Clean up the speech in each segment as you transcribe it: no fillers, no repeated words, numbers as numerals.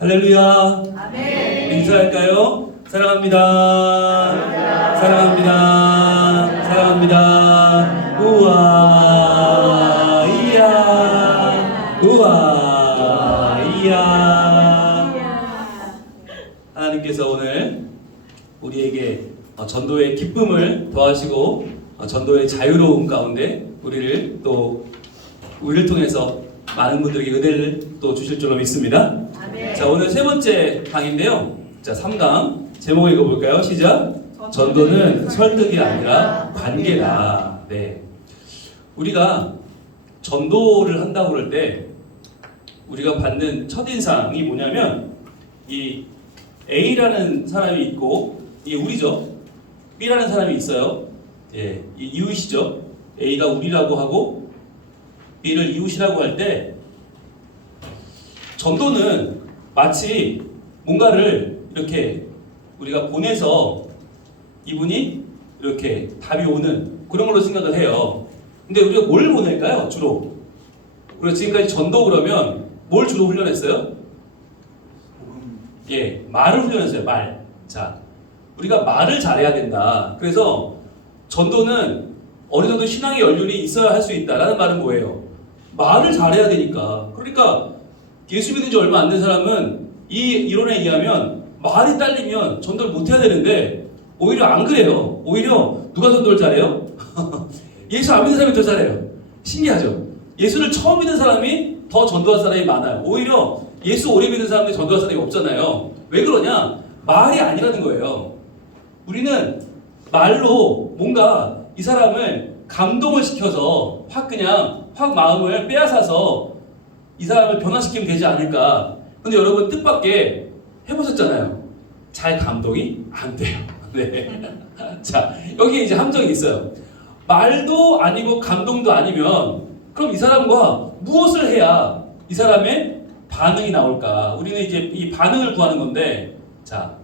할렐루야. 아멘. 우리 인사할까요? 사랑합니다. 사랑합니다. 사랑합니다. 우와, 이야. 우와, 이야. 하나님께서 오늘 우리에게 전도의 기쁨을 더하시고 전도의 자유로움 가운데 우리를 통해서 많은 분들에게 은혜를 또 주실 줄로 믿습니다. 아멘. 자, 오늘 세 번째 강인데요. 자, 3강 제목 읽어볼까요? 시작. 전도는 설득이 아니라 관계다. 네. 우리가 전도를 한다고 그럴 때 우리가 받는 첫인상이 뭐냐면 이 A라는 사람이 있고 이게 우리죠. B라는 사람이 있어요. 예, 이 이웃이죠. A가 우리라고 하고 B를 이웃이라고 할 때 전도는 마치 뭔가를 이렇게 우리가 보내서 이분이 이렇게 답이 오는 그런 걸로 생각을 해요. 근데 우리가 뭘 보낼까요? 주로 우리가 지금까지 전도 그러면 뭘 주로 훈련했어요? 예, 말을 훈련했어요. 말. 자, 우리가 말을 잘해야 된다. 그래서 전도는 어느 정도 신앙의 연륜이 있어야 할 수 있다라는 말은 뭐예요? 말을 잘해야 되니까. 그러니까 예수 믿은 지 얼마 안 된 사람은 이 이론에 의하면 말이 딸리면 전도를 못 해야 되는데 오히려 안 그래요. 오히려 누가 전도를 잘해요? 예수 안 믿는 사람이 더 잘해요. 신기하죠? 예수를 처음 믿는 사람이 더 전도할 사람이 많아요. 오히려 예수 오래 믿는 사람들이 전도할 사람이 없잖아요. 왜 그러냐? 말이 아니라는 거예요. 우리는 말로 뭔가 이 사람을 감동을 시켜서 확 마음을 빼앗아서 이 사람을 변화시키면 되지 않을까. 근데 여러분 뜻밖의 해보셨잖아요. 잘 감동이 안 돼요. 네. 자, 여기에 이제 함정이 있어요. 말도 아니고 감동도 아니면 그럼 이 사람과 무엇을 해야 이 사람의 반응이 나올까? 우리는 이제 이 반응을 구하는 건데, 자,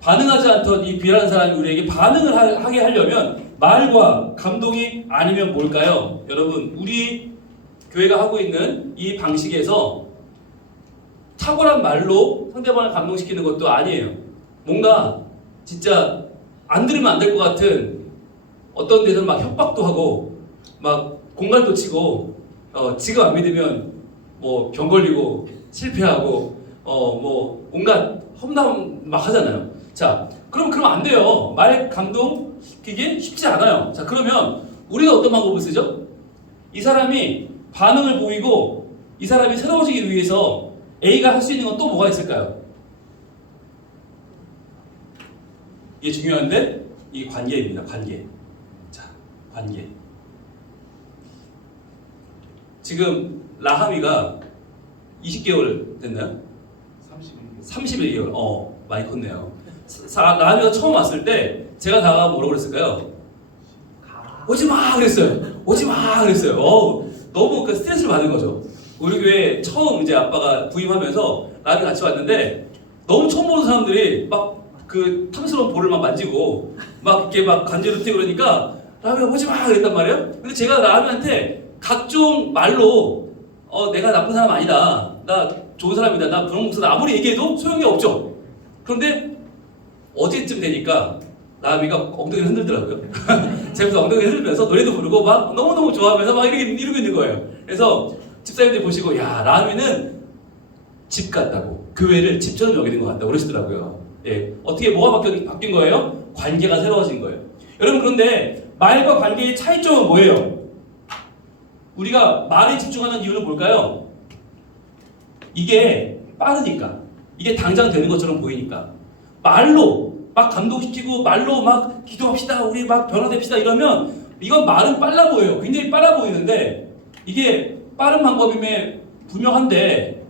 반응하지 않던 이 B라는 사람이 우리에게 반응을 하게 하려면 말과 감동이 아니면 뭘까요? 여러분, 우리 교회가 하고 있는 이 방식에서 탁월한 말로 상대방을 감동시키는 것도 아니에요. 뭔가 진짜 안 들으면 안 될 것 같은 어떤 데서는 막 협박도 하고 막 공갈도 치고 지금 안 믿으면 뭐 병 걸리고 실패하고 뭐 온갖 험담 막 하잖아요. 자, 그러면 안 돼요. 말 감동 그게 쉽지 않아요. 자, 그러면 우리가 어떤 방법을 쓰죠? 이 사람이 반응을 보이고 이 사람이 새로워지기 위해서 A가 할 수 있는 건 또 뭐가 있을까요? 이게 중요한데 이 관계입니다. 관계. 자, 관계. 지금 라하미가 20개월 됐나요? 31개월. 많이 컸네요. 라하미가 처음 왔을 때 제가 다가가 뭐라고 그랬을까요? 오지마 그랬어요. 오지마 그랬어요. 너무 그 스트레스를 받은 거죠. 우리 교회 처음 이제 아빠가 부임하면서 라하미 같이 왔는데 너무 처음 보는 사람들이 막 그 탐스러운 볼을 막 만지고 막 이렇게 막 간지로 튀고 그러니까 라하미가 오지마 그랬단 말이에요. 근데 제가 라하미한테 각종 말로 내가 나쁜 사람 아니다. 나 좋은 사람이다. 나 그런 목사다. 아무리 얘기해도 소용이 없죠. 그런데 어제쯤 되니까 라하미가 엉덩이를 흔들더라고요. 제가 엉덩이를 흔들면서 노래도 부르고 막 너무너무 좋아하면서 막 이러고 있는 거예요. 그래서 집사님들 보시고 야 라하미는 집 같다고 교회를 집처럼 여기는 것 같다고 그러시더라고요. 예, 어떻게 뭐가 바뀐 거예요? 관계가 새로워진 거예요. 여러분 그런데 말과 관계의 차이점은 뭐예요? 우리가 말에 집중하는 이유는 뭘까요? 이게 빠르니까. 이게 당장 되는 것처럼 보이니까. 말로 막 감동시키고 말로 막 기도합시다. 우리 막 변화됩시다. 이러면 이건 말은 빨라 보여요. 굉장히 빨라 보이는데 이게 빠른 방법임에 분명한데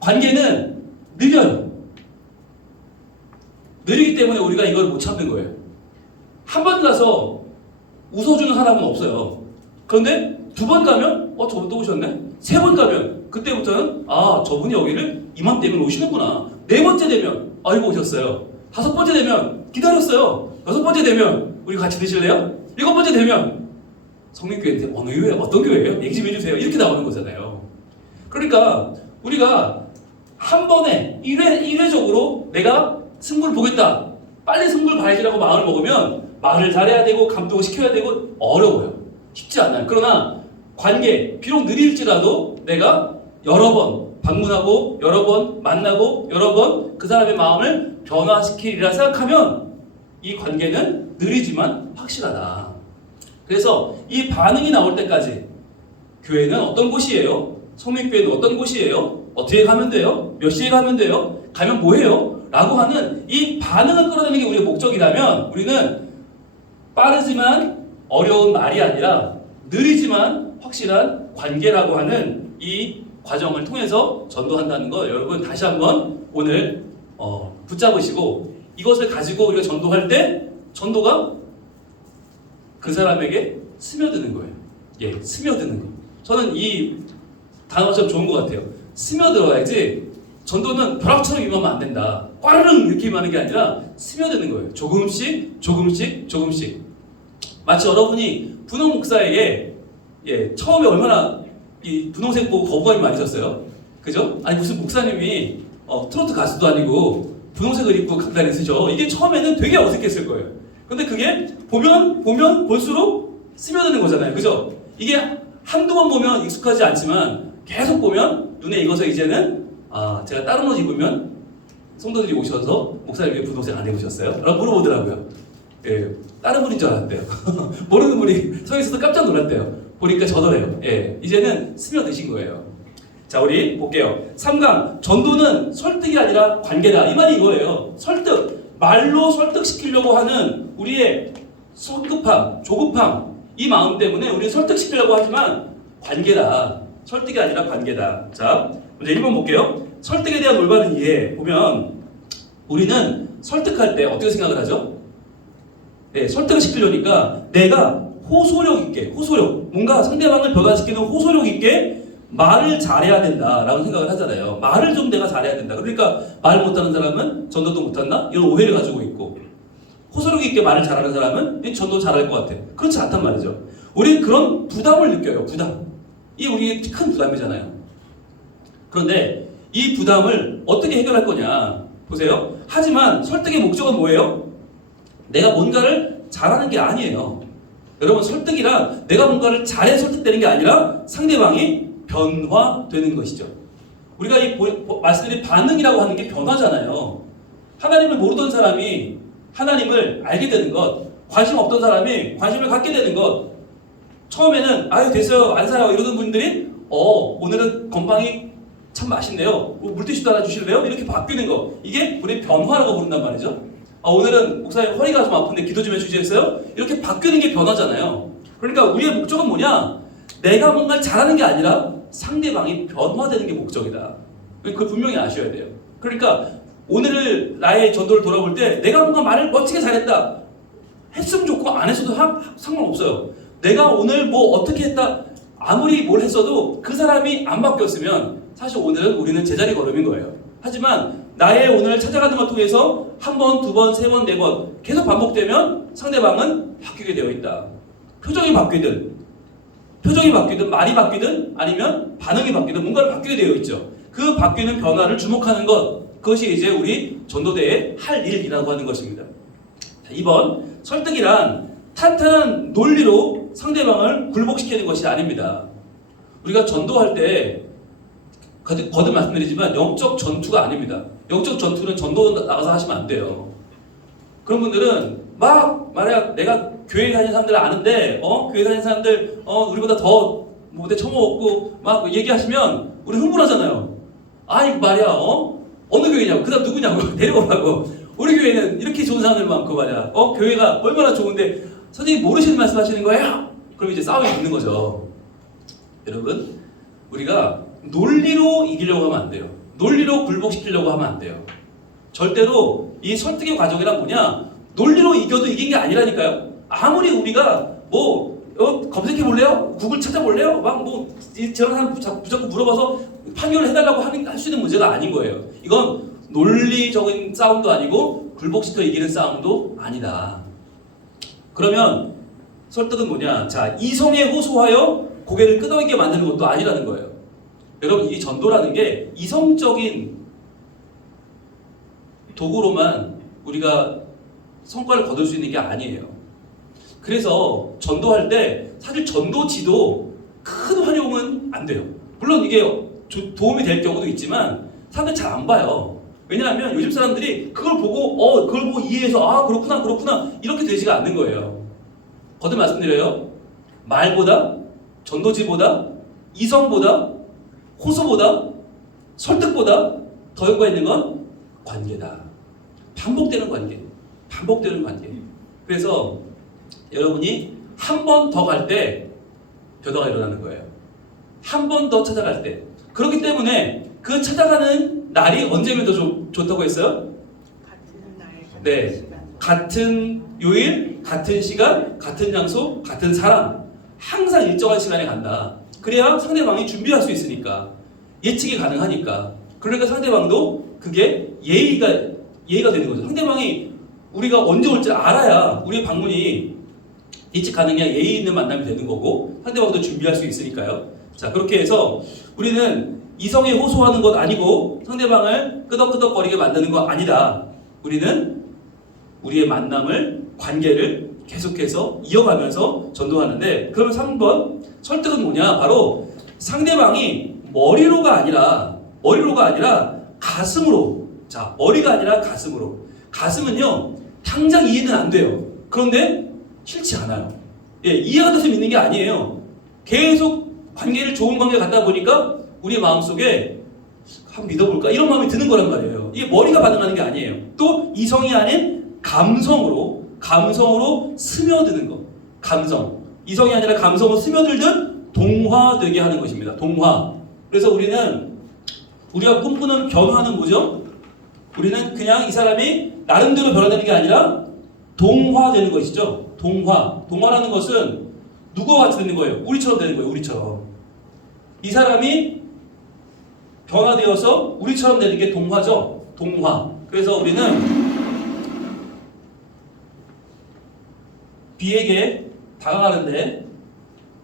관계는 느려요. 느리기 때문에 우리가 이걸 못 참는 거예요. 한 번 가서 웃어주는 사람은 없어요. 그런데 두 번 가면 저분 또 오셨네? 세 번 가면 그때부터는 저분이 여기를 이맘때면 오시는구나. 네 번째 되면 아이고 오셨어요. 다섯 번째 되면 기다렸어요. 여섯 번째 되면 우리 같이 드실래요? 일곱 번째 되면 성민교회인데 어느 교회 어떤 교회예요? 얘기 좀 해주세요. 이렇게 나오는 거잖아요. 그러니까 우리가 한 번에 일회적으로 내가 승부를 보겠다. 빨리 승부를 봐야지라고 마음을 먹으면 말을 잘해야 되고 감독을 시켜야 되고 어려워요. 쉽지 않아요. 그러나 관계, 비록 느릴지라도 내가 여러 번 방문하고 여러 번 만나고 여러 번 그 사람의 마음을 변화시키리라 생각하면 이 관계는 느리지만 확실하다. 그래서 이 반응이 나올 때까지 교회는 어떤 곳이에요? 성민교회는 어떤 곳이에요? 어떻게 가면 돼요? 몇 시에 가면 돼요? 가면 뭐해요? 라고 하는 이 반응을 끌어내는 게 우리의 목적이라면 우리는 빠르지만 어려운 말이 아니라 느리지만 확실한 관계라고 하는 이 과정을 통해서 전도한다는 거 여러분 다시 한번 오늘 붙잡으시고 이것을 가지고 우리가 전도할 때 전도가 그 사람에게 스며드는 거예요. 예, 스며드는 거. 저는 이 단어가 참 좋은 것 같아요. 스며들어야지 전도는 벼락처럼 임하면 안 된다. 꽈르릉 이렇게 임하는 게 아니라 스며드는 거예요. 조금씩 조금씩 조금씩. 마치 여러분이 분홍 목사에게 처음에 얼마나 이 분홍색 보고 거부감이 많이 있었어요. 그죠? 아니 무슨 목사님이 트로트 가수도 아니고 분홍색을 입고 강단에 서죠. 이게 처음에는 되게 어색했을 거예요. 근데 그게 보면 볼수록 스며드는 거잖아요. 그죠? 이게 한두 번 보면 익숙하지 않지만 계속 보면 눈에 익어서 이제는 제가 다른 옷 입으면 성도들이 오셔서 목사님 왜 분홍색 안 입으셨어요? 라고 물어보더라고요. 예, 다른 분인 줄 알았대요. 모르는 분이 서 있어서 깜짝 놀랐대요. 보니까 저더래요. 예, 이제는 스며드신 거예요. 자, 우리 볼게요. 3강, 전도는 설득이 아니라 관계다. 이 말이 이거예요. 설득, 말로 설득시키려고 하는 우리의 성급함, 조급함, 이 마음 때문에 우리를 설득시키려고 하지만 관계다. 설득이 아니라 관계다. 자, 먼저 1번 볼게요. 설득에 대한 올바른 이해 보면 우리는 설득할 때 어떻게 생각을 하죠? 네, 설득을 시키려니까 내가 호소력 있게, 뭔가 상대방을 변화시키는 호소력 있게 말을 잘해야 된다라고 생각을 하잖아요. 말을 좀 내가 잘해야 된다. 그러니까 말 못하는 사람은 전도도 못한다? 이런 오해를 가지고 있고 호소력 있게 말을 잘하는 사람은 전도 잘할 것 같아. 그렇지 않단 말이죠. 우리는 그런 부담을 느껴요. 부담. 이게 우리의 큰 부담이잖아요. 그런데 이 부담을 어떻게 해결할 거냐 보세요. 하지만 설득의 목적은 뭐예요? 내가 뭔가를 잘하는 게 아니에요. 여러분 설득이란 내가 뭔가를 잘해 설득되는 게 아니라 상대방이 변화되는 것이죠. 우리가 이 말씀드린 반응이라고 하는 게 변화잖아요. 하나님을 모르던 사람이 하나님을 알게 되는 것, 관심 없던 사람이 관심을 갖게 되는 것, 처음에는 아유 됐어요 안 사요 이러던 분들이 오늘은 건빵이 참 맛있네요. 물티슈도 하나 주실래요? 이렇게 바뀌는 거, 이게 우리 변화라고 부른단 말이죠. 오늘은 목사님 허리가 좀 아픈데 기도 좀 해주시겠어요? 이렇게 바뀌는 게 변화잖아요. 그러니까 우리의 목적은 뭐냐? 내가 뭔가를 잘하는 게 아니라 상대방이 변화되는 게 목적이다. 그걸 분명히 아셔야 돼요. 그러니까 오늘 나의 전도를 돌아볼 때 내가 뭔가 말을 멋지게 잘했다 했으면 좋고 안 했어도 상관없어요. 내가 오늘 뭐 어떻게 했다 아무리 뭘 했어도 그 사람이 안 바뀌었으면 사실 오늘은 우리는 제자리 걸음인 거예요. 하지만 나의 오늘 찾아가는 걸 통해서 한 번, 두 번, 세 번, 네 번 계속 반복되면 상대방은 바뀌게 되어 있다. 표정이 바뀌든 말이 바뀌든 아니면 반응이 바뀌든 뭔가를 바뀌게 되어 있죠. 그 바뀌는 변화를 주목하는 것, 그것이 이제 우리 전도대의 할 일이라고 하는 것입니다. 자, 2번, 설득이란 탄탄한 논리로 상대방을 굴복시키는 것이 아닙니다. 우리가 전도할 때 거듭 말씀드리지만 영적 전투가 아닙니다. 영적 전투는 전도 나가서 하시면 안 돼요. 그런 분들은 막 말이야 내가 교회 다니는 사람들 아는데 교회 다니는 사람들 우리보다 더 못해 처먹었고 막 얘기하시면 우리 흥분하잖아요. 아이 말이야 어느 교회냐고 그 사람 누구냐고 데려오라고. 우리 교회는 이렇게 좋은 사람들 많고 말이야 교회가 얼마나 좋은데 선생님 모르시는 말씀 하시는 거예요? 그럼 이제 싸움이 붙는 거죠. 여러분 우리가 논리로 이기려고 하면 안 돼요. 논리로 굴복시키려고 하면 안 돼요. 절대로 이 설득의 과정이란 뭐냐? 논리로 이겨도 이긴 게 아니라니까요. 아무리 우리가 검색해 볼래요? 구글 찾아볼래요? 저런 사람 무조건 물어봐서 판결을 해달라고 할 수 있는 문제가 아닌 거예요. 이건 논리적인 싸움도 아니고 굴복시켜 이기는 싸움도 아니다. 그러면 설득은 뭐냐? 자, 이성에 호소하여 고개를 끄덕이게 만드는 것도 아니라는 거예요. 여러분 이 전도라는 게 이성적인 도구로만 우리가 성과를 거둘 수 있는 게 아니에요. 그래서 전도할 때 사실 전도지도 큰 활용은 안 돼요. 물론 이게 도움이 될 경우도 있지만 사람들 잘 안 봐요. 왜냐하면 요즘 사람들이 그걸 보고 이해해서 아 그렇구나 이렇게 되지가 않는 거예요. 거듭 말씀드려요. 말보다 전도지보다 이성보다 호소보다 설득보다 더 효과 있는 건 관계다. 반복되는 관계. 그래서 여러분이 한 번 더 갈 때 변화가 일어나는 거예요. 한 번 더 찾아갈 때. 그렇기 때문에 그 찾아가는 날이 언제면 더 좋다고 했어요? 같은 날, 네. 시간. 같은 요일, 같은 시간, 같은 장소, 같은 사람. 항상 일정한 시간에 간다. 그래야 상대방이 준비할 수 있으니까. 예측이 가능하니까. 그러니까 상대방도 그게 예의가 되는 거죠. 상대방이 우리가 언제 올지 알아야 우리의 방문이 예측 가능해야 예의 있는 만남이 되는 거고 상대방도 준비할 수 있으니까요. 자, 그렇게 해서 우리는 이성에 호소하는 것 아니고 상대방을 끄덕끄덕거리게 만드는 거 아니다. 우리는 우리의 만남을, 관계를 계속해서 이어가면서 전도하는데, 그러면 3번 설득은 뭐냐? 바로 상대방이 머리로가 아니라 가슴으로. 자, 머리가 아니라 가슴으로. 가슴은요 당장 이해는 안 돼요. 그런데 싫지 않아요. 예, 이해가 돼서 믿는 게 아니에요. 계속 좋은 관계 갖다 보니까 우리 마음속에 한번 믿어볼까? 이런 마음이 드는 거란 말이에요. 이게 머리가 반응하는 게 아니에요. 또 이성이 아닌 감성으로 스며드는 거. 감성. 이성이 아니라 감성으로 스며들듯 동화되게 하는 것입니다. 동화. 그래서 우리가 꿈꾸는 변화는 뭐죠? 우리는 그냥 이 사람이 나름대로 변화되는 게 아니라 동화되는 것이죠. 동화라는 것은 누구와 같이 되는 거예요? 우리처럼 되는 거예요. 우리처럼. 이 사람이 변화되어서 우리처럼 되는 게 동화죠. 동화. 그래서 우리는 B에게 다가가는데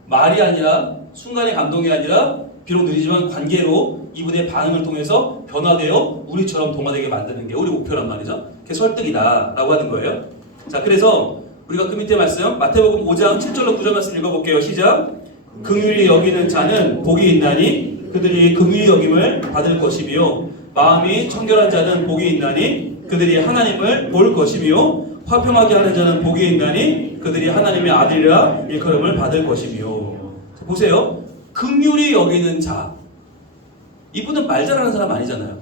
말이 아니라 순간의 감동이 아니라 비록 느리지만 관계로 이분의 반응을 통해서 변화되어 우리처럼 동화되게 만드는 게 우리 목표란 말이죠. 그게 설득이다 라고 하는 거예요. 자, 그래서 우리가 그 밑에 말씀 마태복음 5장 7절로 9절 말씀 읽어볼게요. 시작. 긍휼히 여기는 자는 복이 있나니 그들이 긍휼히 여김을 받을 것이며 마음이 청결한 자는 복이 있나니 그들이 하나님을 볼 것이며 화평하게 하는 자는 복이 있나니 그들이 하나님의 아들이라 일컬음을 받을 것이며. 자, 보세요. 긍휼히 여기는 자. 이분은 말 잘하는 사람 아니잖아요.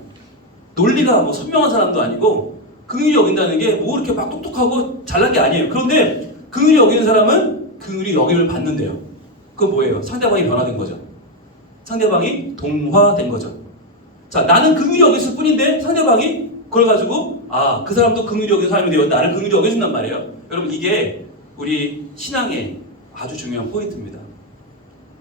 논리가 뭐 선명한 사람도 아니고 긍휼히 여긴다는 게 뭐 이렇게 막 똑똑하고 잘난 게 아니에요. 그런데 긍휼히 여기는 사람은 긍휼히 여김을 받는데요. 그건 뭐예요? 상대방이 변화된 거죠. 상대방이 동화된 거죠. 자, 나는 긍휼히 여겼을 뿐인데 상대방이 그걸 가지고 그 사람도 긍휼히 여기는 사람이 되어 나를 긍휼히 여겨준단 말이에요. 여러분, 이게 우리 신앙의 아주 중요한 포인트입니다.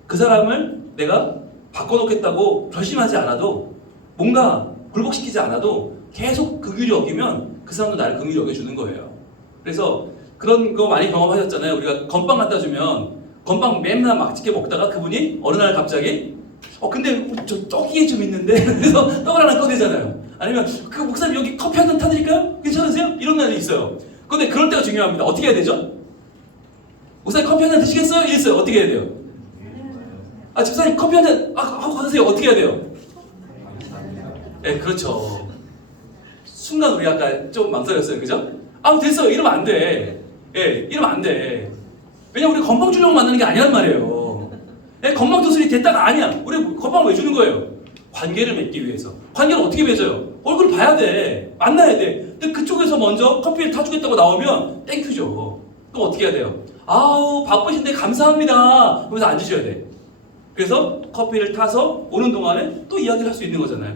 그 사람을 내가 바꿔놓겠다고 결심하지 않아도, 뭔가 굴복시키지 않아도 계속 긍휼히 여기면 그 사람도 나를 긍휼히 여겨주는 거예요. 그래서 그런 거 많이 경험하셨잖아요. 우리가 건빵 갖다 주면 건빵 맨날 맛있게 먹다가 그분이 어느 날 갑자기 근데 저 떡이 좀 있는데 그래서 떡을 하나 꺼내잖아요. 아니면 그 목사님 여기 커피 한 잔 타드릴까요? 괜찮으세요? 이런 날이 있어요. 근데 그럴 때가 중요합니다. 어떻게 해야 되죠? 목사님 커피 한 잔 드시겠어요? 이랬어요. 어떻게 해야 돼요? 집사님 커피 한 잔 하고 가세요. 어떻게 해야 돼요? 네, 그렇죠. 순간 우리 아까 좀 망설였어요. 그죠? 됐어요. 이러면 안 돼. 예, 이러면 안 돼. 왜냐면 우리 건빵 주려고 만나는 게 아니란 말이에요. 예, 건빵 도술이 됐다가 아니야. 우리 건빵 왜 주는 거예요? 관계를 맺기 위해서. 관계를 어떻게 맺어요? 얼굴 봐야 돼. 만나야 돼. 근데 그쪽에서 먼저 커피를 타주겠다고 나오면 땡큐죠. 그럼 어떻게 해야 돼요? 바쁘신데 감사합니다. 그러면서 앉으셔야 돼. 그래서 커피를 타서 오는 동안에 또 이야기를 할 수 있는 거잖아요.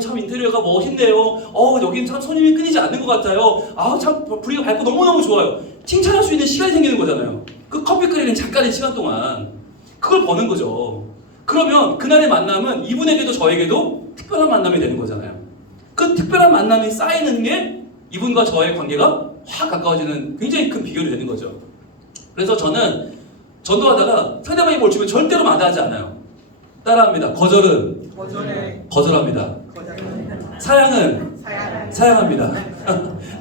참 인테리어가 멋있네요. 여긴 참 손님이 끊이지 않는 것 같아요. 참 분위기가 밝고 너무너무 좋아요. 칭찬할 수 있는 시간이 생기는 거잖아요. 그 커피 끓이는 잠깐의 시간 동안 그걸 버는 거죠. 그러면 그날의 만남은 이분에게도 저에게도 특별한 만남이 되는 거잖아요. 그 특별한 만남이 쌓이는 게 이분과 저의 관계가 확 가까워지는 굉장히 큰 비결이 되는 거죠. 그래서 저는 전도하다가 상대방이 뭘 주면 절대로 마다하지 않아요. 따라합니다. 거절은 거절해. 거절합니다. 사양은 사양합니다.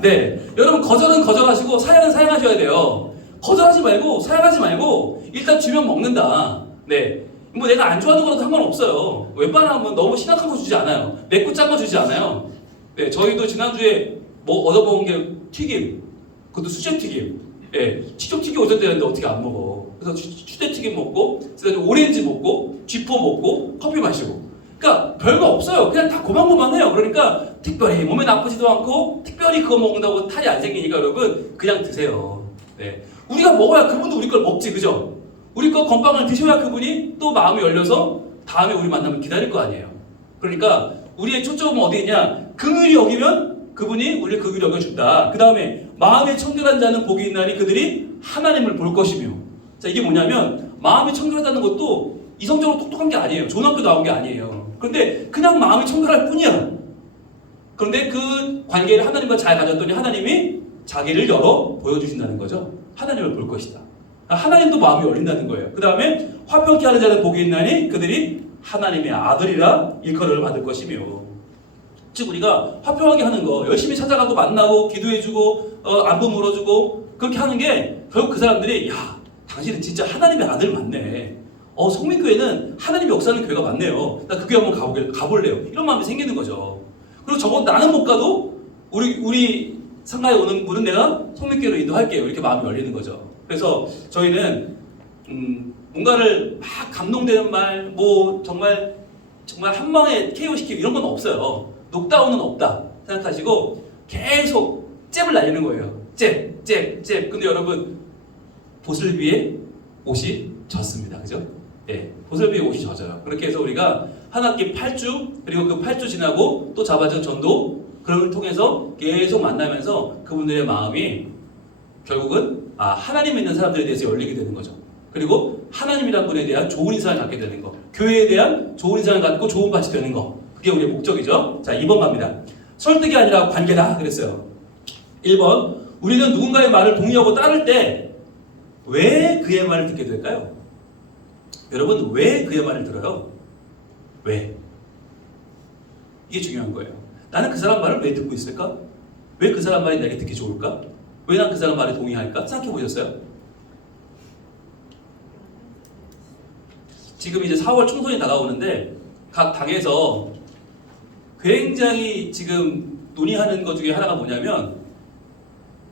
네, 여러분 거절은 거절하시고 사양은 사양하셔야 돼요. 거절하지 말고 사양하지 말고 일단 주면 먹는다. 네, 뭐 내가 안 좋아하는 거라도 상관없어요. 웬만하면 너무 심각한 거 주지 않아요. 맵고 짠 거 주지 않아요. 네, 저희도 지난주에 뭐 얻어먹은 게 튀김, 그것도 수제튀김. 예, 치조튀김 어쨌대는데 어떻게 안 먹어? 그래서 수제튀김 먹고, 그래서 오렌지 먹고, 쥐포 먹고, 커피 마시고. 그러니까 별거 없어요. 그냥 다 고만고만해요. 그러니까 특별히 몸에 나쁘지도 않고, 특별히 그거 먹는다고 탈이 안 생기니까 여러분 그냥 드세요. 네, 우리가 먹어야 그분도 우리 걸 먹지, 그죠? 우리 거 건빵을 드셔야 그분이 또 마음이 열려서 다음에 우리 만나면 기다릴 거 아니에요. 그러니까 우리의 초점은 어디 있냐? 긍휼히 여기면 그분이 우리를 긍휼히 여겨준다. 그 다음에 마음이 청결한 자는 복이 있나니 그들이 하나님을 볼 것이며. 자, 이게 뭐냐면 마음이 청결하다는 것도 이성적으로 똑똑한 게 아니에요. 좋은 학교 나온 게 아니에요. 그런데 그냥 마음이 청결할 뿐이야. 그런데 그 관계를 하나님과 잘 가졌더니 하나님이 자기를 열어 보여주신다는 거죠. 하나님을 볼 것이다. 하나님도 마음이 열린다는 거예요. 그 다음에 화평케 하는 자는 복이 있나니 그들이 하나님의 아들이라 일컬음을 받을 것이며. 즉 우리가 화평하게 하는 거, 열심히 찾아가고 만나고 기도해주고 안부 물어주고 그렇게 하는 게 결국 그 사람들이 야, 당신은 진짜 하나님의 아들 맞네. 성민교회는 하나님의 역사하는 교회가 맞네요. 나 그 교회 한번 가볼래요. 이런 마음이 생기는 거죠. 그리고 저건 나는 못 가도 우리 상가에 오는 분은 내가 성민교회로 인도할게요. 이렇게 마음이 열리는 거죠. 그래서 저희는 뭔가를 막 감동되는 말, 뭐 정말 한 방에 KO시키고 이런 건 없어요. 녹다운은 없다 생각하시고 계속 잽을 날리는 거예요. 잽. 근데 여러분 보슬비에 옷이 젖습니다. 그죠? 예, 보슬비에 옷이 젖어요. 그렇게 해서 우리가 한 학기 8주 그리고 그 8주 지나고 또 자발적 전도 그런 걸 통해서 계속 만나면서 그분들의 마음이 결국은 하나님 믿는 사람들에 대해서 열리게 되는 거죠. 그리고 하나님이란 분에 대한 좋은 인상을 갖게 되는 거, 교회에 대한 좋은 인상을 갖고 좋은 밭이 되는 거, 그게 우리의 목적이죠. 자, 2번 갑니다. 설득이 아니라 관계다 그랬어요. 1번, 우리는 누군가의 말을 동의하고 따를 때 왜 그의 말을 듣게 될까요? 여러분, 왜 그의 말을 들어요? 왜? 이게 중요한 거예요. 나는 그 사람 말을 왜 듣고 있을까? 왜 그 사람 말이 내게 듣기 좋을까? 왜 난 그 사람 말에 동의할까? 생각해 보셨어요? 지금 이제 4월 총선이 다가오는데 각 당에서 굉장히 지금 논의하는 것 중에 하나가 뭐냐면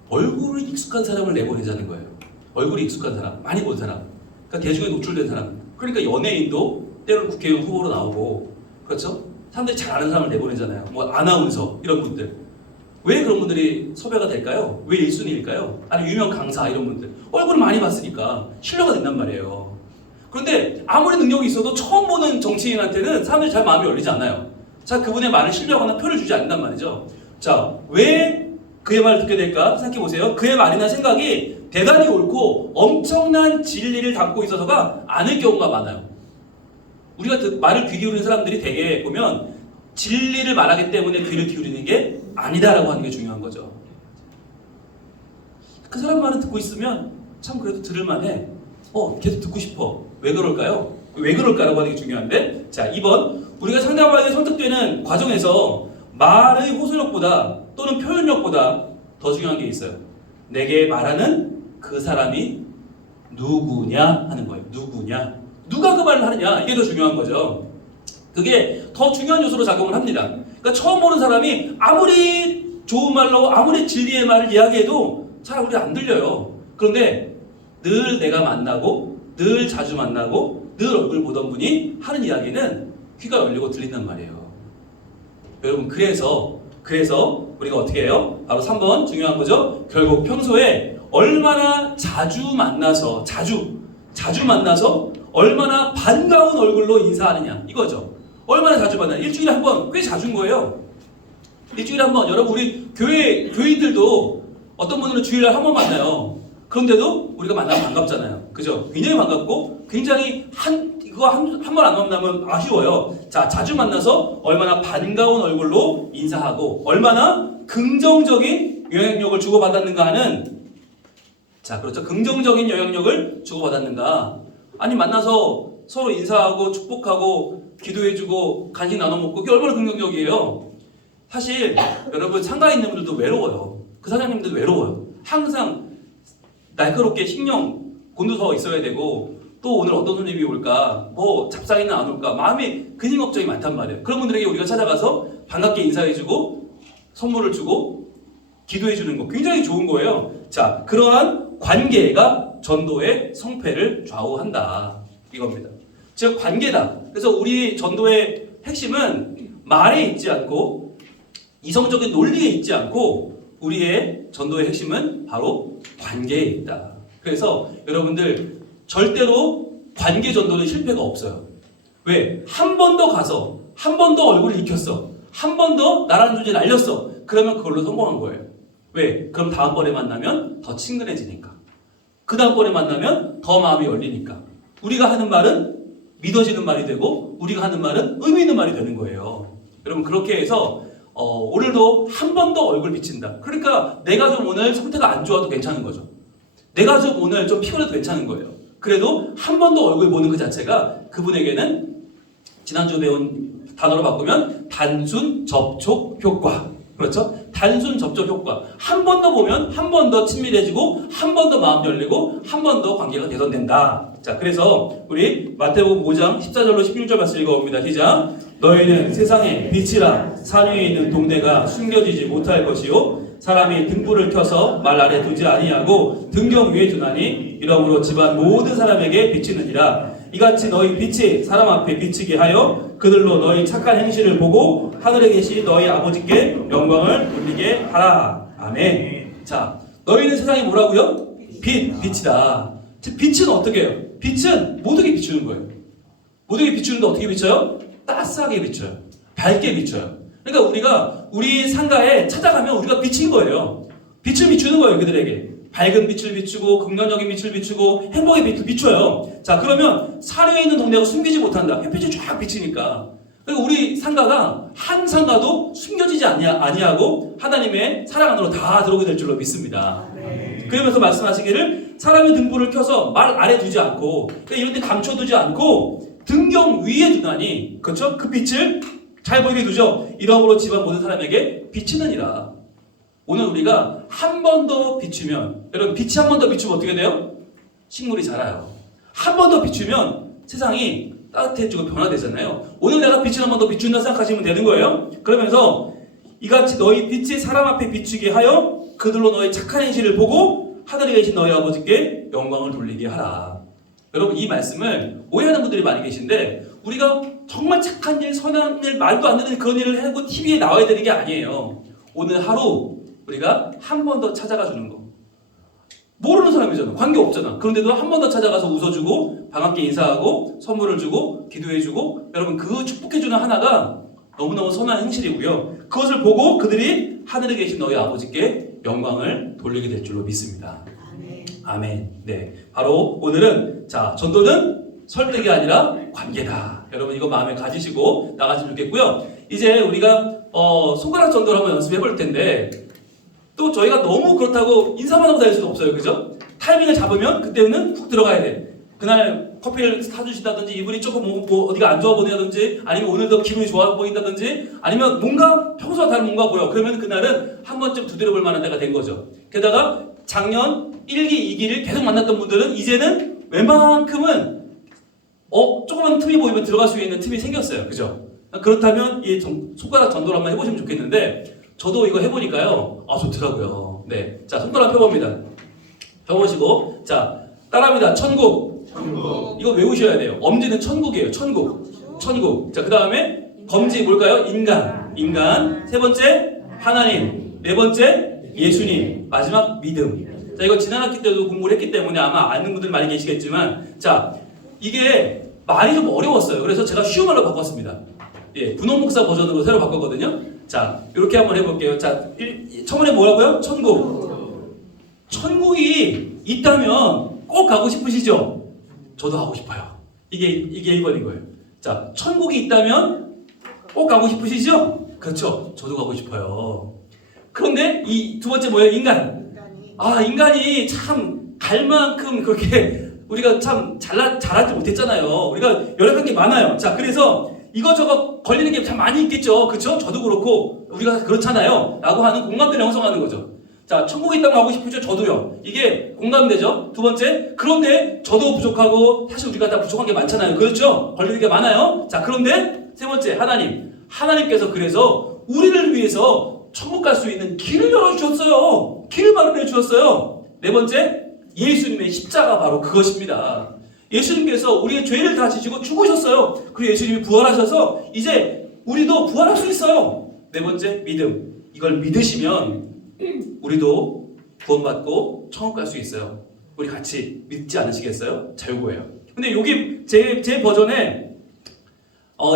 얼굴이 익숙한 사람을 내보내자는 거예요. 얼굴이 익숙한 사람, 많이 본 사람, 그러니까 대중에 노출된 사람. 그러니까 연예인도 때로는 국회의원 후보로 나오고, 그렇죠? 사람들이 잘 아는 사람을 내보내잖아요. 뭐 아나운서 이런 분들. 왜 그런 분들이 섭외가 될까요? 왜 1순위일까요? 아니 유명 강사 이런 분들. 얼굴을 많이 봤으니까 신뢰가 된단 말이에요. 그런데 아무리 능력이 있어도 처음 보는 정치인한테는 사람들이 잘 마음이 열리지 않아요. 자, 그분의 말을 신뢰하거나 표를 주지 않는단 말이죠. 자, 왜 그의 말을 듣게 될까? 생각해 보세요. 그의 말이나 생각이 대단히 옳고 엄청난 진리를 담고 있어서가 아닐 경우가 많아요. 우리가 말을 귀 기울이는 사람들이 대개 보면 진리를 말하기 때문에 귀를 기울이는 게 아니다라고 하는 게 중요한 거죠. 그 사람 말을 듣고 있으면 참 그래도 들을만해. 계속 듣고 싶어. 왜 그럴까요? 왜 그럴까라고 하는 게 중요한데, 자, 2번, 우리가 상대방에게 설득되는 과정에서 말의 호소력보다 또는 표현력보다 더 중요한 게 있어요. 내게 말하는 그 사람이 누구냐 하는 거예요. 누구냐? 누가 그 말을 하느냐? 이게 더 중요한 거죠. 그게 더 중요한 요소로 작용을 합니다. 그러니까 처음 보는 사람이 아무리 좋은 말로 아무리 진리의 말을 이야기해도 잘 우리 안 들려요. 그런데 늘 내가 만나고 늘 자주 만나고 늘 얼굴 보던 분이 하는 이야기는 귀가 열리고 들린단 말이에요. 여러분, 그래서 우리가 어떻게 해요? 바로 3번 중요한 거죠. 결국 평소에 얼마나 자주 만나서 얼마나 반가운 얼굴로 인사하느냐 이거죠. 얼마나 자주 만나냐. 일주일에 한 번, 꽤 자주인 거예요. 일주일에 한 번. 여러분, 우리 교인들도 어떤 분들은 주일에 한 번 만나요. 그런데도 우리가 만나면 반갑잖아요. 그죠? 굉장히 반갑고 굉장히 한 번 안 만나면 아쉬워요. 자, 자주 만나서 얼마나 반가운 얼굴로 인사하고 얼마나 긍정적인 영향력을 주고받았는가 하는, 자, 그렇죠. 긍정적인 영향력을 주고받았는가. 아니, 만나서 서로 인사하고 축복하고 기도해주고 간식 나눠 먹고 그게 얼마나 긍정적이에요. 사실 여러분 상가에 있는 분들도 외로워요. 그 사장님들도 외로워요. 항상 날카롭게 신경 곤두서 있어야 되고 또 오늘 어떤 손님이 올까 뭐 잡상이는 안 올까 마음에 근심 걱정이 많단 말이에요. 그런 분들에게 우리가 찾아가서 반갑게 인사해주고 선물을 주고 기도해주는 거 굉장히 좋은 거예요. 자, 그러한 관계가 전도의 성패를 좌우한다 이겁니다. 즉 관계다. 그래서 우리 전도의 핵심은 말에 있지 않고 이성적인 논리에 있지 않고 우리의 전도의 핵심은 바로 관계에 있다. 그래서 여러분들 절대로 관계 전도는 실패가 없어요. 왜? 한 번 더 가서 한 번 더 얼굴을 익혔어. 한 번 더 나라는 존재를 알렸어. 그러면 그걸로 성공한 거예요. 왜? 그럼 다음번에 만나면 더 친근해지니까. 그 다음번에 만나면 더 마음이 열리니까. 우리가 하는 말은 믿어지는 말이 되고 우리가 하는 말은 의미 있는 말이 되는 거예요. 여러분 그렇게 해서 오늘도 한 번 더 얼굴 비친다. 그러니까 내가 좀 오늘 상태가 안 좋아도 괜찮은 거죠. 내가 좀 오늘 좀 피곤해도 괜찮은 거예요. 그래도 한 번 더 얼굴 보는 그 자체가 그분에게는 지난주 배운 단어로 바꾸면 단순 접촉 효과. 그렇죠? 단순 접촉 효과. 한 번 더 보면 한 번 더 친밀해지고 한 번 더 마음 열리고 한 번 더 관계가 개선된다. 자, 그래서 우리 마태복음 5장 14절로 16절 말씀 읽어봅니다. 시작. 너희는 세상의 빛이라 산 위에 있는 동네가 숨겨지지 못할 것이요 사람이 등불을 켜서 말 아래 두지 아니하고 등경 위에 두나니 이러므로 집안 모든 사람에게 비치느니라. 이같이 너희 빛이 사람 앞에 비치게 하여 그들로 너희 착한 행실을 보고 하늘에 계신 너희 아버지께 영광을 돌리게 하라. 아멘. 자, 너희는 세상이 뭐라고요? 빛이다. 빛은 어떻게 해요? 빛은 모두에게 비추는 거예요. 모두에게 비추는데 어떻게 비춰요? 따스하게 비춰요. 밝게 비춰요. 그러니까 우리가 우리 상가에 찾아가면 우리가 비친 거예요. 빛을 비추는 거예요, 그들에게. 밝은 빛을 비추고 긍정적인 빛을 비추고 행복의 빛을 비춰요. 자, 그러면 사려에 있는 동네가 숨기지 못한다. 햇빛이 쫙 비치니까. 그러니까 우리 상가가 한 상가도 숨겨지지 아니하고 하나님의 사랑 안으로 다 들어오게 될 줄로 믿습니다. 그러면서 말씀하시기를 사람의 등불을 켜서 말 아래 두지 않고 그러니까 이런 데 감춰두지 않고 등경 위에 두나니 그렇죠? 그 빛을 잘 보이게 두죠. 이러므로 집안 모든 사람에게 비치느니라. 오늘 우리가 한 번 더 비추면 여러분 빛이 한 번 더 비추면 어떻게 돼요? 식물이 자라요. 한 번 더 비추면 세상이 따뜻해지고 변화되잖아요. 오늘 내가 빛을 한 번 더 비춘다 생각하시면 되는 거예요. 그러면서 이같이 너희 빛이 사람 앞에 비추게 하여 그들로 너희 착한 행실을 보고 하늘에 계신 너희 아버지께 영광을 돌리게 하라. 여러분 이 말씀을 오해하는 분들이 많이 계신데 우리가 정말 착한 일, 선한 일, 말도 안 되는 그런 일을 하고 TV에 나와야 되는 게 아니에요. 오늘 하루 우리가 한 번 더 찾아가 주는 거. 모르는 사람이잖아. 관계 없잖아. 그런데도 한 번 더 찾아가서 웃어주고 반갑게 인사하고 선물을 주고 기도해주고 여러분 그 축복해주는 하나가 너무너무 선한 행실이고요. 그것을 보고 그들이 하늘에 계신 너희 아버지께 영광을 돌리게 될 줄로 믿습니다. 아멘. 아멘. 네, 바로 오늘은 자 전도는 설득이 아니라 관계다. 여러분 이거 마음에 가지시고 나가시면 좋겠고요. 이제 우리가 손가락 전도를 한번 연습해 볼 텐데 또 저희가 너무 그렇다고 인사만 하고 다닐 수는 없어요. 그죠? 타이밍을 잡으면 그때는 훅 들어가야 돼. 그날 커피를 사주시다든지 이분이 조금 뭐 어디가 안 좋아 보인다든지 아니면 오늘도 기분이 좋아 보인다든지 아니면 뭔가 평소와 다른 뭔가 보여. 그러면 그날은 한 번쯤 두드려 볼 만한 때가 된 거죠. 게다가 작년 1기, 2기를 계속 만났던 분들은 이제는 웬만큼은 조그만 틈이 보이면 들어갈 수 있는 틈이 생겼어요. 그죠? 그렇다면 이 손가락 전도를 한번 해보시면 좋겠는데 저도 이거 해보니까요. 좋더라고요. 네. 자, 손가락 펴봅니다. 펴보시고 자, 따라합니다. 천국. 이거 외우셔야 돼요. 엄지는 천국이에요. 천국. 자, 그 다음에 검지 뭘까요? 인간. 세 번째 하나님. 네 번째 예수님. 마지막 믿음. 자, 이거 지난 학기 때도 공부를 했기 때문에 아마 아는 분들 많이 계시겠지만 자, 이게 말이 좀 어려웠어요. 그래서 제가 쉬운 말로 바꿨습니다. 예, 분홍 목사 버전으로 새로 바꿨거든요. 자, 이렇게 한번 해볼게요. 자, 처음에 뭐라고요? 천국이 있다면 꼭 가고 싶으시죠? 저도 가고 싶어요. 이게 1번인 거예요. 자, 천국이 있다면 꼭 가고 싶으시죠? 그렇죠. 저도 가고 싶어요. 그런데 이 두 번째 뭐예요? 인간이 참 갈 만큼 그렇게 우리가 참 잘하지 못했잖아요. 우리가 열악한 게 많아요. 자, 그래서 이것저것 걸리는 게 참 많이 있겠죠. 그렇죠? 저도 그렇고 우리가 그렇잖아요. 라고 하는 공감대를 형성하는 거죠. 자, 천국에 있다고 하고 싶으죠? 저도요. 이게 공감되죠? 두 번째, 그런데 저도 부족하고 사실 우리가 다 부족한 게 많잖아요. 그렇죠? 걸리는 게 많아요. 자, 그런데 세 번째, 하나님께서 그래서 우리를 위해서 천국 갈 수 있는 길을 열어주셨어요. 길을 마련해 주셨어요. 네 번째, 예수님의 십자가 바로 그것입니다. 예수님께서 우리의 죄를 다 지시고 죽으셨어요. 그리고 예수님이 부활하셔서 이제 우리도 부활할 수 있어요. 네 번째, 믿음. 이걸 믿으시면 우리도 구원받고 천국 갈 수 있어요. 우리 같이 믿지 않으시겠어요? 자, 요거예요. 근데 여기 제 버전에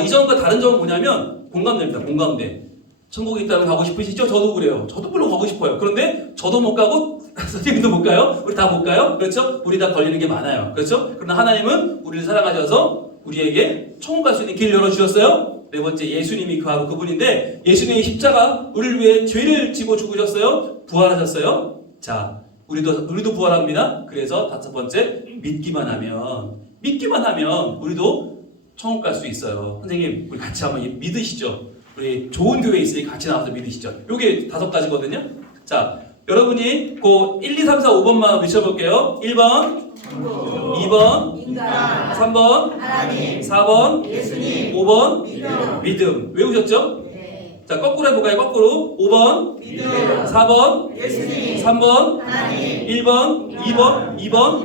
이전과 다른 점은 뭐냐면 공감대입니다. 공감대. 천국에 있다면 가고 싶으시죠? 저도 그래요. 저도 물론 가고 싶어요. 그런데 저도 못 가고 선생님도 못 가요. 우리 다 못 가요. 그렇죠? 우리 다 걸리는 게 많아요. 그렇죠? 그러나 하나님은 우리를 사랑하셔서 우리에게 천국 갈 수 있는 길을 열어주셨어요. 네 번째, 예수님이 바로 그분인데 예수님의 십자가 우리를 위해 죄를 지고 죽으셨어요. 부활하셨어요. 자, 우리도 부활합니다. 그래서 다섯 번째, 믿기만 하면 우리도 천국 갈 수 있어요. 선생님, 우리 같이 한번 믿으시죠? 우리 좋은 교회에 있으니 같이 나와서 믿으시죠? 요게 다섯 가지거든요. 자, 여러분이 그 1, 2, 3, 4, 5번만 외쳐볼게요. 1번, 2번, 인간, 3번, 하나님, 4번, 예수님, 5번, 믿음. 믿음. 외우셨죠? 네. 자, 거꾸로 해볼까요? 거꾸로. 5번, 믿음, 4번, 예수님, 3번, 하나님, 1번, 2번,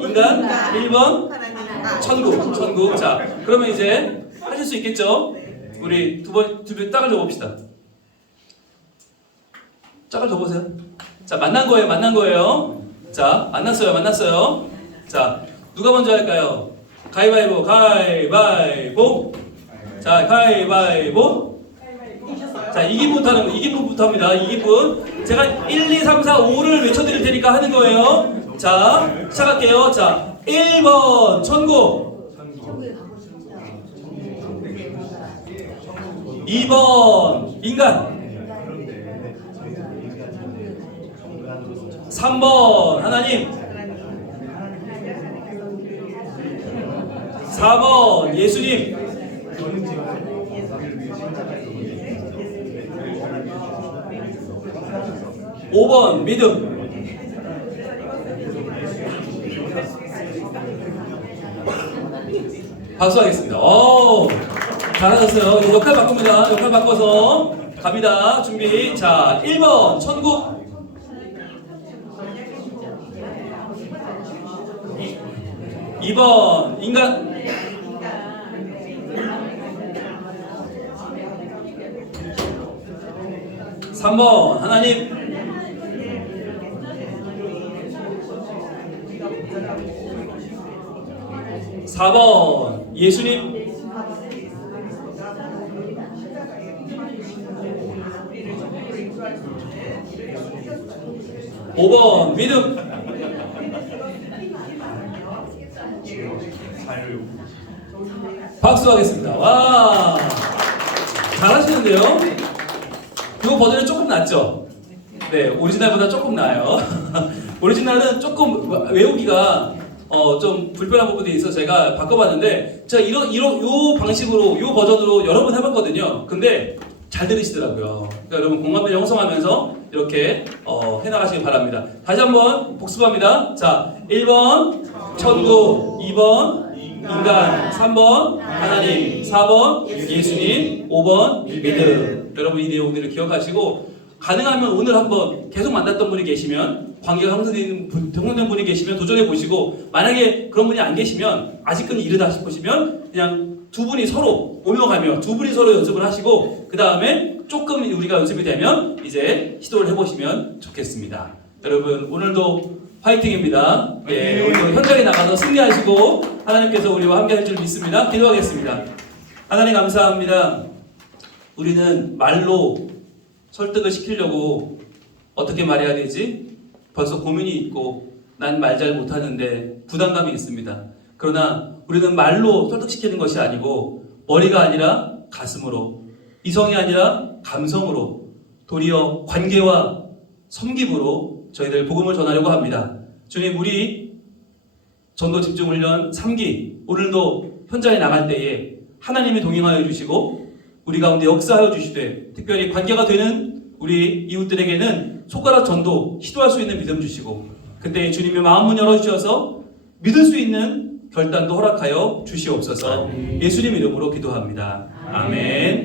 인간, 1번, 천국. 자, 그러면 이제 하실 수 있겠죠? 우리 두 분 짝을 접읍시다. 짝을 접으세요. 자, 만난 거예요. 자, 만났어요. 자, 누가 먼저 할까요? 가위바위보. 자, 가위바위보. 자, 이기분부터 합니다. 이기분. 제가 1, 2, 3, 4, 5를 외쳐드릴 테니까 하는 거예요. 자, 시작할게요. 자, 1번, 천국. 2번, 인간. 3번, 하나님. 4번, 예수님. 5번, 믿음. 박수하겠습니다. 잘하셨어요. 역할 바꿉니다. 역할 바꿔서 갑니다. 준비. 자, 1번, 천국. 2번, 인간. 3번, 하나님. 4번, 예수님. 5번, 믿음. 박수하겠습니다. 와, 잘하시는데요? 이 버전이 조금 낫죠? 네, 오리지널보다 조금 나아요. 오리지널은 조금 외우기가 좀 불편한 부분이 있어서 제가 바꿔봤는데 제가 요 방식으로 요 버전으로 여러 번 해봤거든요. 근데 잘 들으시더라고요. 그러니까 여러분 공감대를 형성하면서 이렇게 해나가시기 바랍니다. 다시 한번 복습합니다. 자, 1번 천국, 2번 인간, 3번 하나님, 4번 예수님, 5번 믿음. 여러분 이 내용들을 기억하시고 가능하면 오늘 한번 계속 만났던 분이 계시면 관계가 형성된 분이 계시면 도전해 보시고 만약에 그런 분이 안 계시면 아직은 이르다 싶으시면 그냥 두 분이 서로 오며 가며 두 분이 서로 연습을 하시고 그 다음에 조금 우리가 연습이 되면 이제 시도를 해보시면 좋겠습니다. 여러분 오늘도 화이팅입니다. 예, 오늘도 현장에 나가서 승리하시고 하나님께서 우리와 함께 할 줄 믿습니다. 기도하겠습니다. 하나님 감사합니다. 우리는 말로 설득을 시키려고 어떻게 말해야 되지? 벌써 고민이 있고 난 말 잘 못하는데 부담감이 있습니다. 그러나 우리는 말로 설득시키는 것이 아니고 머리가 아니라 가슴으로, 이성이 아니라 감성으로, 도리어 관계와 섬김으로 저희들 복음을 전하려고 합니다. 주님, 우리 전도 집중훈련 3기 오늘도 현장에 나갈 때에 하나님이 동행하여 주시고 우리 가운데 역사하여 주시되 특별히 관계가 되는 우리 이웃들에게는 손가락 전도 시도할 수 있는 믿음 주시고 그때 주님의 마음문 열어주셔서 믿을 수 있는 결단도 허락하여 주시옵소서. 예수님 이름으로 기도합니다. 아멘.